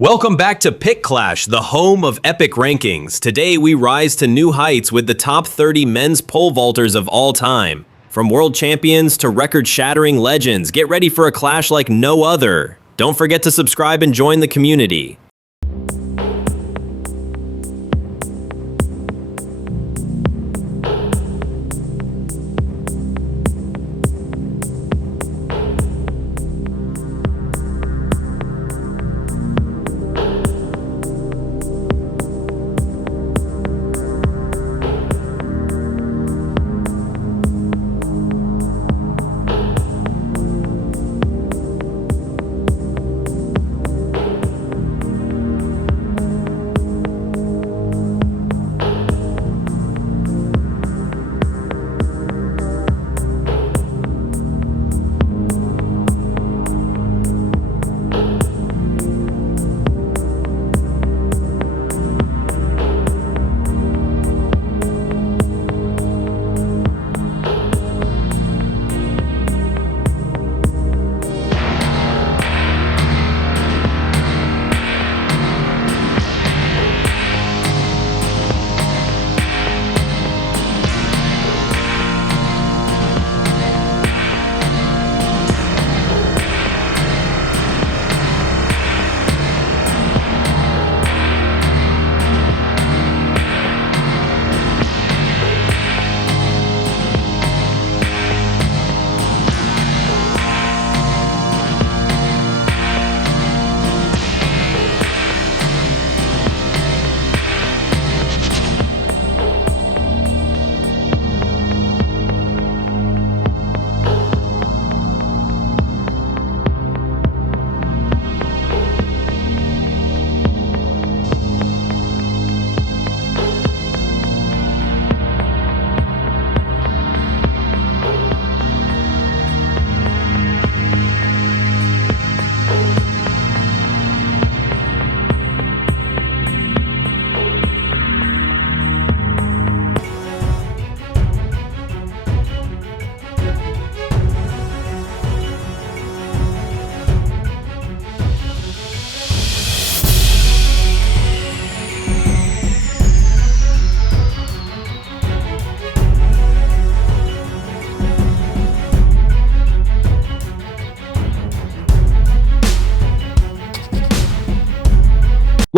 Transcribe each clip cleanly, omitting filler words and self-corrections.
Welcome back to Pick Clash, the home of epic rankings. Today we rise to new heights with the top 30 men's pole vaulters of all time. From world champions to record-shattering legends, get ready for a clash like no other. Don't forget to subscribe and join the community.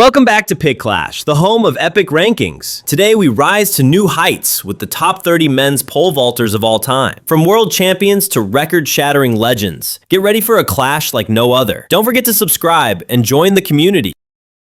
Welcome back to Pick Clash, the home of epic rankings. Today we rise to new heights with the top 30 men's pole vaulters of all time. From world champions to record-shattering legends, get ready for a clash like no other. Don't forget to subscribe and join the community.